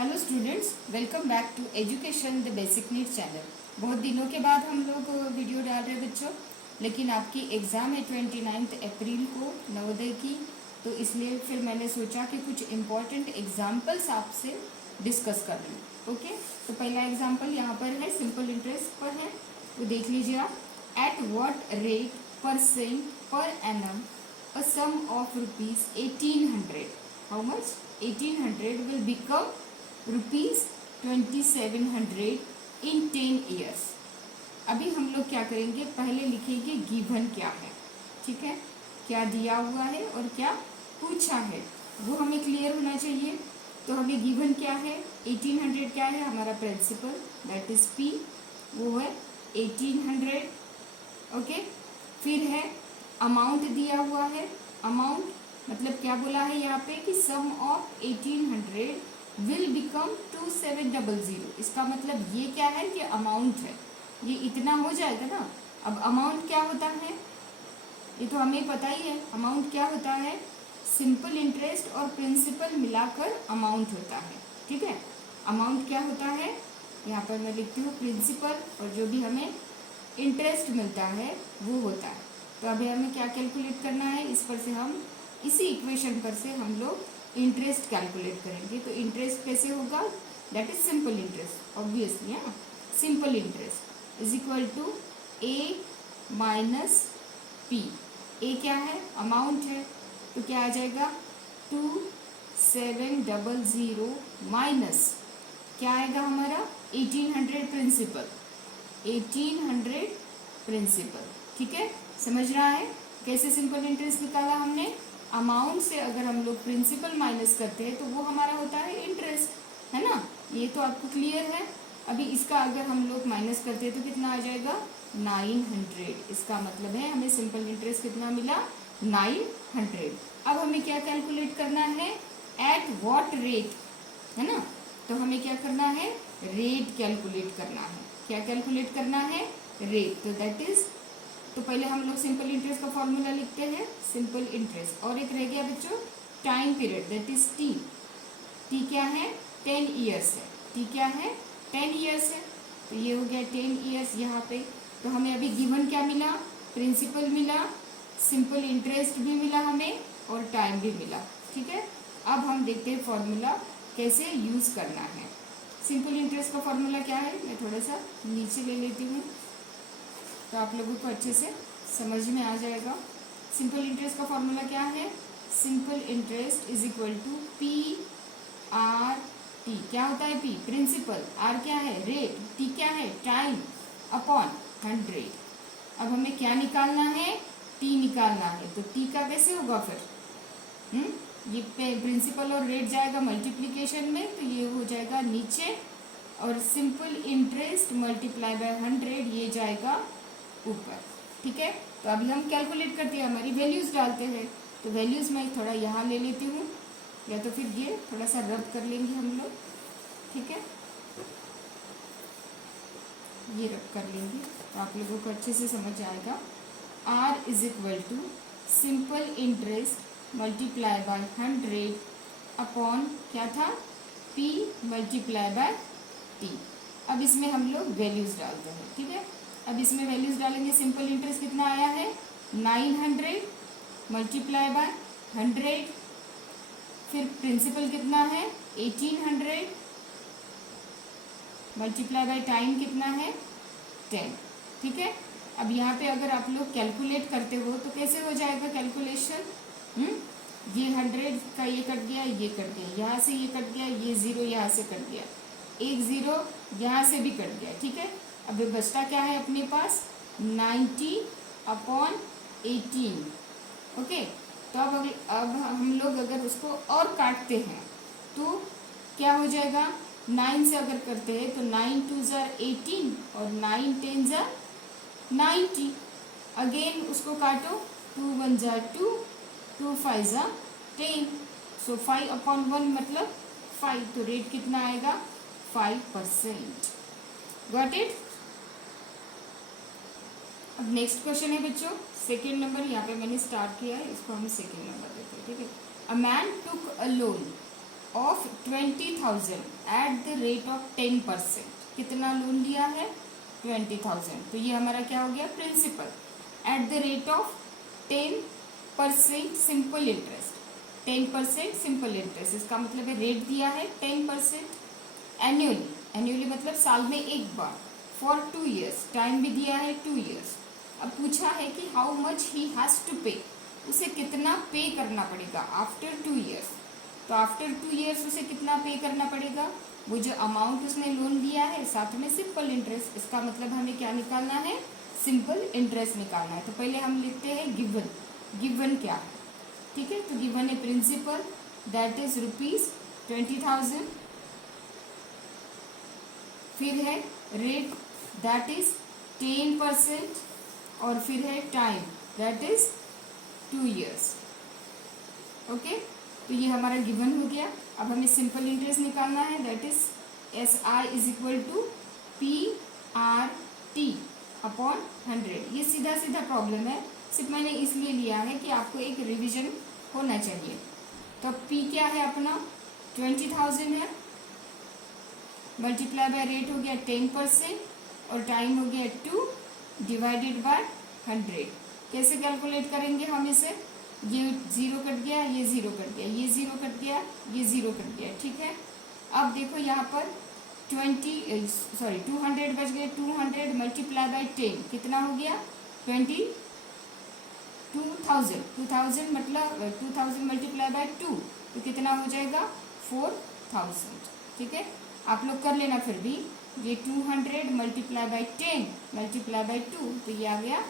Hello students, welcome back to education the basic need channel. बहुत दिनों के बाद हम लोग वीडियो डाल रहे हैं बच्चों, लेकिन आपकी एग्ज़ाम है 29 अप्रैल को नवोदय की, तो इसलिए फिर मैंने सोचा कि कुछ इम्पॉर्टेंट एग्जाम्पल्स आपसे डिस्कस कर लूँ। ओके, तो पहला एग्जाम्पल यहाँ पर है, सिंपल इंटरेस्ट पर है, तो देख लीजिए आप। At what rate percent per annum a sum of rupees 1800, how much 1800 will become rupees 2700 in 10 years। अभी हम लोग क्या करेंगे, पहले लिखेंगे गिवन क्या है, ठीक है, क्या दिया हुआ है और क्या पूछा है वो हमें क्लियर होना चाहिए। तो हमें गिवन क्या है, 1800 क्या है, हमारा प्रिंसिपल दैट इज पी, वो है 1800। ओके, फिर है अमाउंट दिया हुआ है, अमाउंट मतलब क्या बोला है यहाँ पे कि सम ऑफ 1800 विल बिकम 2700। इसका मतलब ये क्या है कि अमाउंट है, ये इतना हो जाएगा ना। अब अमाउंट क्या होता है ये तो हमें पता ही है, अमाउंट क्या होता है, सिंपल इंटरेस्ट और प्रिंसिपल मिलाकर अमाउंट होता है, ठीक है। अमाउंट क्या होता है, यहाँ पर मैं लिखती हूँ प्रिंसिपल, और जो भी हमें इंटरेस्ट मिलता है वो होता है। तो अभी हमें क्या कैलकुलेट करना है, इस पर से हम इसी इक्वेशन पर से हम लोग इंटरेस्ट कैलकुलेट करेंगे। तो इंटरेस्ट कैसे होगा, that is simple interest obviously, है ना। Simple interest is equal to A minus P. A क्या है, अमाउंट है, तो क्या आ जाएगा 2700 माइनस क्या आएगा हमारा 1800 प्रिंसिपल, 1800 प्रिंसिपल, ठीक है। समझ रहा है कैसे सिंपल इंटरेस्ट निकाला हमने। अमाउंट से अगर हम लोग प्रिंसिपल माइनस करते हैं तो वो हमारा होता है इंटरेस्ट, है ना। ये तो आपको क्लियर है। अभी इसका अगर हम लोग माइनस करते हैं तो कितना आ जाएगा 900। इसका मतलब है हमें सिंपल इंटरेस्ट कितना मिला 900। अब हमें क्या कैलकुलेट करना है, एट व्हाट रेट, है ना। तो हमें क्या करना है, रेट कैलकुलेट करना है। क्या कैलकुलेट करना है, रेट। तो दैट इज, तो पहले हम लोग सिंपल इंटरेस्ट का फॉर्मूला लिखते हैं, सिंपल इंटरेस्ट। और एक रह गया बच्चों time period, that is T. T क्या है, 10 ईयर्स है। टी क्या है, 10 ईयर्स है। तो ये हो गया 10 ईयर्स यहाँ पे। तो हमें अभी गिवन क्या मिला, प्रिंसिपल मिला, सिंपल इंटरेस्ट भी मिला हमें, और टाइम भी मिला, ठीक है। अब हम देखते हैं फॉर्मूला कैसे यूज़ करना है। सिंपल इंटरेस्ट का फॉर्मूला क्या है, मैं थोड़ा सा नीचे ले लेती हूँ तो आप लोगों को अच्छे से समझ में आ जाएगा। सिंपल इंटरेस्ट का फॉर्मूला क्या है, simple interest is equal to P R T. क्या होता है पी, प्रिंसिपल, आर क्या है, रेट, टी क्या है, टाइम, अपॉन 100। अब हमें क्या निकालना है, टी निकालना है। तो टी का कैसे होगा फिर, ये प्रिंसिपल और रेट जाएगा मल्टीप्लीकेशन में, तो ये हो जाएगा नीचे, और सिंपल इंटरेस्ट मल्टीप्लाई बाय 100 ये जाएगा ऊपर, ठीक है। तो अभी हम कैलकुलेट करते हैं, हमारी वैल्यूज़ डालते हैं। तो वैल्यूज़ मैं थोड़ा यहाँ ले लेती हूँ, या तो फिर ये थोड़ा सा रब कर लेंगे हम लोग, ठीक है, ये रब कर लेंगे तो आप लोगों को अच्छे से समझ आएगा। R is equal to simple interest multiply by 100 upon क्या था, पी मल्टीप्लाई बाय टी। अब इसमें हम लोग वैल्यूज़ डालते हैं, ठीक है। अब इसमें वैल्यूज़ डालेंगे, सिंपल इंटरेस्ट कितना आया है 900 मल्टीप्लाई बाय 100, फिर प्रिंसिपल कितना है 1800 मल्टीप्लाई बाय टाइम कितना है 10, ठीक है। अब यहाँ पे अगर आप लोग कैलकुलेट करते हो तो कैसे हो जाएगा कैलकुलेशन, ये 100 का ये कट गया, ये कट गया, यहाँ से ये कट गया, ये 0 यहाँ से कट गया, एक 0 यहाँ से भी कट गया, ठीक है। अब बचता क्या है अपने पास 90 अपॉन 18, ओके। तो अब हम लोग अगर उसको और काटते हैं तो क्या हो जाएगा, 9 से अगर करते हैं तो 9 2 ज़ार 18 और 9 10 ज़ार 90। अगेन उसको काटो, 2 1 ज़ार 2, 2 5 ज़ार 10, सो 5 अपॉन 1 मतलब 5। तो रेट कितना आएगा 5%। Got it. अब नेक्स्ट क्वेश्चन है बच्चों, सेकेंड नंबर, यहाँ पे मैंने स्टार्ट किया है, इसको हम सेकेंड नंबर देते हैं, ठीक है। A man took a loan of 20,000 eight the rate of 10%। कितना लोन लिया है? 20,000। तो ये हमारा क्या हो गया? Principal at the rate of 10% simple interest. 10% simple interest, इसका मतलब है रेट दिया है 10% एन्युअली। एन्युअली मतलब साल में एक बार, फॉर 2 ईयर्स। टाइम भी दिया है 2 ईयर्स। अब पूछा है कि how much he has to pay, उसे कितना पे करना पड़ेगा आफ्टर 2 ईयर्स। तो आफ्टर 2 ईयर्स उसे कितना पे करना पड़ेगा? वो जो अमाउंट उसने लोन लिया है साथ में सिंपल इंटरेस्ट, इसका मतलब हमें क्या निकालना है? सिंपल इंटरेस्ट निकालना है। तो पहले हम लिखते हैं गिवन। गिवन क्या है? ठीक है, तो गिवन है प्रिंसिपल दैट इज ₹20,000, फिर है रेट दैट इज 10%, और फिर है time that is 2 years. Okay, तो ये हमारा गिवन हो गया। अब हमें सिंपल इंटरेस्ट निकालना है that is SI is equal to PRT upon 100। ये सीधा सीधा प्रॉब्लम है, सिर्फ मैंने इसलिए लिया है कि आपको एक रिवीजन होना चाहिए। तो P क्या है अपना? 20,000 है, मल्टीप्लाई बाय रेट हो गया 10% और टाइम हो गया 2 डिवाइडेड बाय 100। कैसे कैलकुलेट करेंगे हम इसे? ये 0 कट गया, ये 0 कट गया, ये 0 कट गया, ये 0 कट गया। ठीक है, अब देखो यहाँ पर 200 बच गए। 200 मल्टीप्लाई बाय 10 कितना हो गया? 22,000। 2000 मतलब 2000 मल्टीप्लाई बाय 2 तो कितना हो जाएगा? 4,000। ठीक है, आप लोग कर लेना फिर भी। ये 200 मल्टीप्लाई बाय 10 मल्टीप्लाई बाय 2 तो ये आ गया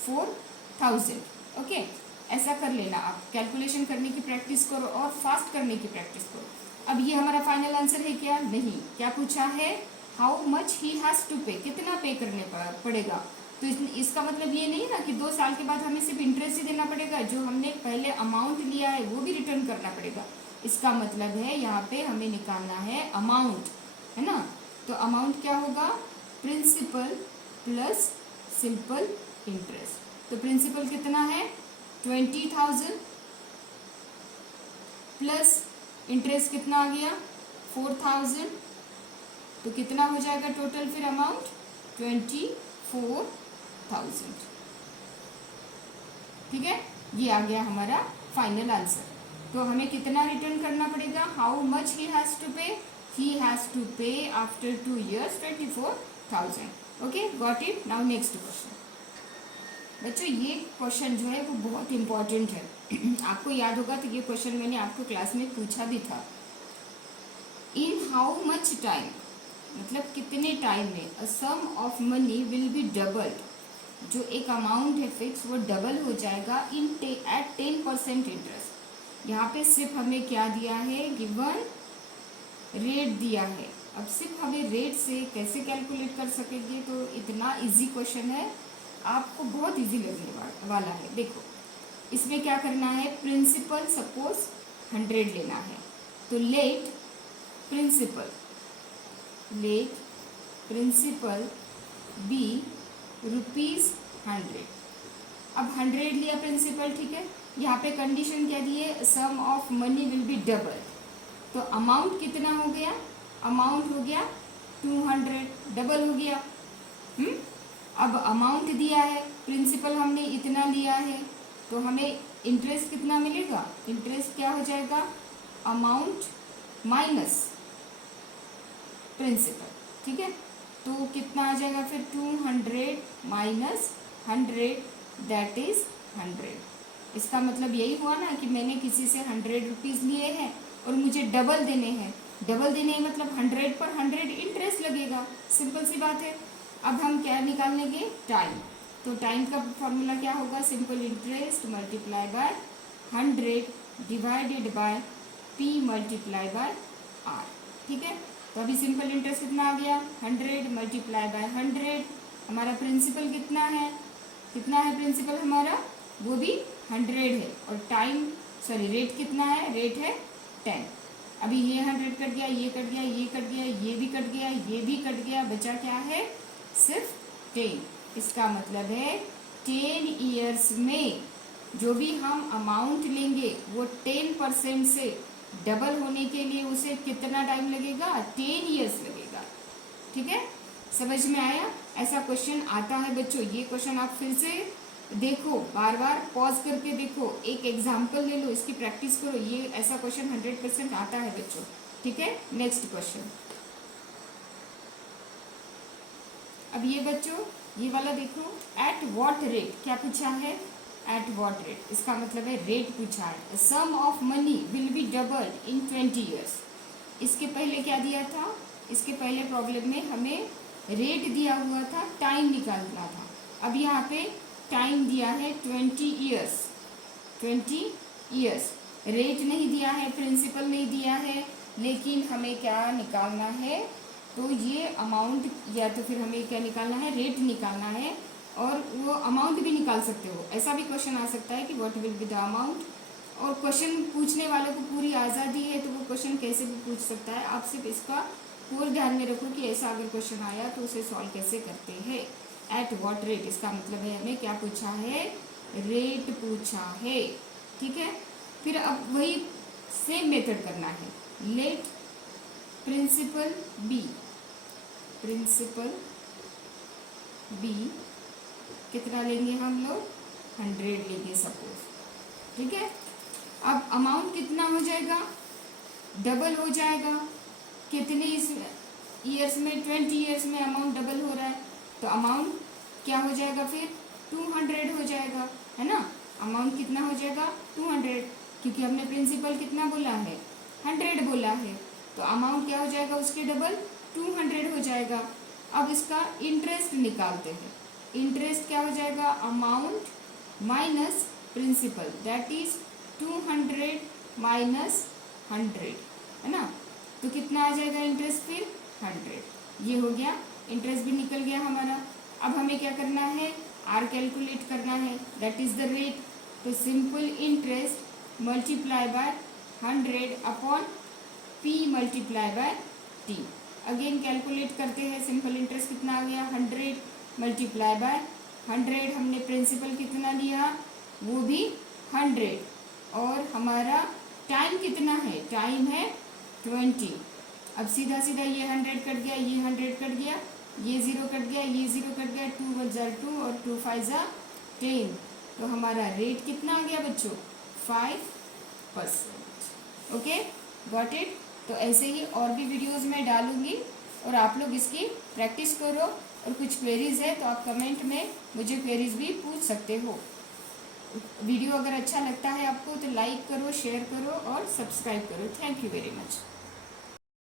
4,000। ओके, ऐसा कर लेना। आप कैलकुलेशन करने की प्रैक्टिस करो और फास्ट करने की प्रैक्टिस करो। अब ये हमारा फाइनल आंसर है क्या? नहीं। क्या पूछा है? How much he has to pay, कितना पे करने पड़ेगा। तो इसका मतलब ये नहीं ना कि 2 साल के बाद हमें सिर्फ इंटरेस्ट ही देना पड़ेगा, जो हमने पहले अमाउंट लिया है वो भी रिटर्न करना पड़ेगा। इसका मतलब है यहाँ पे हमें निकालना है अमाउंट, है ना। तो अमाउंट क्या होगा? Principal plus simple interest. तो प्रिंसिपल कितना है? 20,000 प्लस इंटरेस्ट कितना आ गया? 4,000। तो कितना हो जाएगा टोटल फिर अमाउंट? 24,000। ठीक है, ये आ गया हमारा फाइनल आंसर। तो हमें कितना रिटर्न करना पड़ेगा? How much he has to pay? He has to pay after 2 years 24,000। Okay, got it. Now next question. बच्चों ये क्वेश्चन जो है वो बहुत इंपॉर्टेंट है। आपको याद होगा तो ये क्वेश्चन मैंने आपको क्लास में पूछा भी था। इन हाउ मच टाइम, मतलब कितने टाइम में a sum of money will be doubled, जो एक अमाउंट है फिक्स वो डबल हो जाएगा एट 10% इंटरेस्ट। यहाँ पे सिर्फ हमें क्या दिया है? गिवन रेट दिया है। अब सिर्फ हमें रेट से कैसे कैलकुलेट कर सकेंगे? तो इतना इजी क्वेश्चन है, आपको बहुत इजी लगने वाला है। देखो इसमें क्या करना है? प्रिंसिपल सपोज 100 लेना है, तो लेट प्रिंसिपल बी ₹100। अब 100 लिया प्रिंसिपल, ठीक है। यहाँ पे कंडीशन क्या दी है? Sum of money will be double. तो अमाउंट कितना हो गया? अमाउंट हो गया 200, डबल हो गया। अब अमाउंट दिया है, प्रिंसिपल हमने इतना लिया है, तो हमें इंटरेस्ट कितना मिलेगा? इंटरेस्ट क्या हो जाएगा? Amount minus principal. ठीक है, तो कितना आ जाएगा फिर? 200 माइनस 100 दैट इज 100। इसका मतलब यही हुआ ना कि मैंने किसी से 100 रुपीज़ लिए हैं और मुझे डबल देने हैं। डबल देने हैं मतलब 100 पर 100 इंटरेस्ट लगेगा, सिंपल सी बात है। अब हम क्या निकाल लेंगे? टाइम। तो टाइम का फॉर्मूला क्या होगा? Simple interest multiply by 100 divided by P multiply by R। ठीक है, तो अभी सिंपल इंटरेस्ट कितना आ गया? 100 मल्टीप्लाई बाय 100। हमारा प्रिंसिपल कितना है? कितना है प्रिंसिपल हमारा? वो भी 100 है। और टाइम रेट कितना है? रेट है 10। अभी ये 100 कट गया, ये कट गया, ये कट गया, ये भी कट गया, ये भी कट गया, बचा क्या है? सिर्फ 10। इसका मतलब है 10 ईयर्स में जो भी हम अमाउंट लेंगे वो 10% से डबल होने के लिए उसे कितना टाइम लगेगा, 10 ईयर्स लगेगा। ठीक है, समझ में आया? ऐसा क्वेश्चन आता है बच्चों। ये क्वेश्चन आप फिर से देखो, बार बार पॉज करके देखो, एक एग्जाम्पल ले लो, इसकी प्रैक्टिस करो। ये ऐसा क्वेश्चन 100% आता है बच्चों। ठीक है, नेक्स्ट क्वेश्चन। अब ये बच्चों, ये वाला देखो, एट व्हाट रेट, क्या पूछा है? एट व्हाट रेट, इसका मतलब है रेट पूछा है। Sum of money will be doubled in 20 years. इसके पहले क्या दिया था? इसके पहले प्रॉब्लम में हमें रेट दिया हुआ था, टाइम निकालना था। अब यहाँ पे टाइम दिया है 20 ईयर्स। 20 ईयर्स, रेट नहीं दिया है, प्रिंसिपल नहीं दिया है, लेकिन हमें क्या निकालना है? तो ये अमाउंट, या तो फिर हमें क्या निकालना है? रेट निकालना है। और वो अमाउंट भी निकाल सकते हो, ऐसा भी क्वेश्चन आ सकता है कि what will be the amount. और क्वेश्चन पूछने वालों को पूरी आज़ादी है, तो वो क्वेश्चन कैसे भी पूछ सकता है। आप सिर्फ इसका पूरा ध्यान में रखो कि ऐसा अगर क्वेश्चन आया तो उसे सॉल्व कैसे करते हैं। एट व्हाट रेट, इसका मतलब है हमें क्या पूछा है? रेट पूछा है। ठीक है, फिर अब वही सेम मेथड करना है। Let principal B, principal B कितना लेंगे हम लोग? 100 लेंगे सपोज। ठीक है, अब अमाउंट कितना हो जाएगा? डबल हो जाएगा। कितने ईयर्स में? 20 ईयर्स में अमाउंट डबल हो रहा है, तो अमाउंट क्या हो जाएगा फिर? 200 हो जाएगा, है ना? अमाउंट कितना हो जाएगा? 200, क्योंकि हमने प्रिंसिपल कितना बोला है? 100 बोला है, तो अमाउंट क्या हो जाएगा? उसके डबल 200 हो जाएगा। अब इसका इंटरेस्ट निकालते हैं। इंटरेस्ट क्या हो जाएगा? Amount minus principal, that is 200 minus 100, है ना? तो कितना आ जाएगा इंटरेस्ट फिर? 100। ये हो गया, इंटरेस्ट भी निकल गया हमारा। अब हमें क्या करना है? आर कैलकुलेट करना है, दैट इज द रेट। तो simple interest multiply by 100 upon P multiply by T. Again calculate करते हैं। सिंपल इंटरेस्ट कितना आ गया? 100 मल्टीप्लाई बाय 100। हमने प्रिंसिपल कितना लिया? वो भी 100। और हमारा टाइम कितना है? टाइम है 20। अब सीधा सीधा ये 100 कट गया, ये 100 कट गया, ये 0 कट गया, ये 0 कट गया, 2 1 जा 2 और 2 5 जा 10। तो हमारा रेट कितना आ गया बच्चों? 5%। Okay, got it? तो ऐसे ही और भी वीडियोस मैं डालूंगी, और आप लोग इसकी प्रैक्टिस करो। और कुछ क्वेरीज है तो आप कमेंट में मुझे क्वेरीज भी पूछ सकते हो। वीडियो अगर अच्छा लगता है आपको तो लाइक करो, शेयर करो और सब्सक्राइब करो। Thank you very much.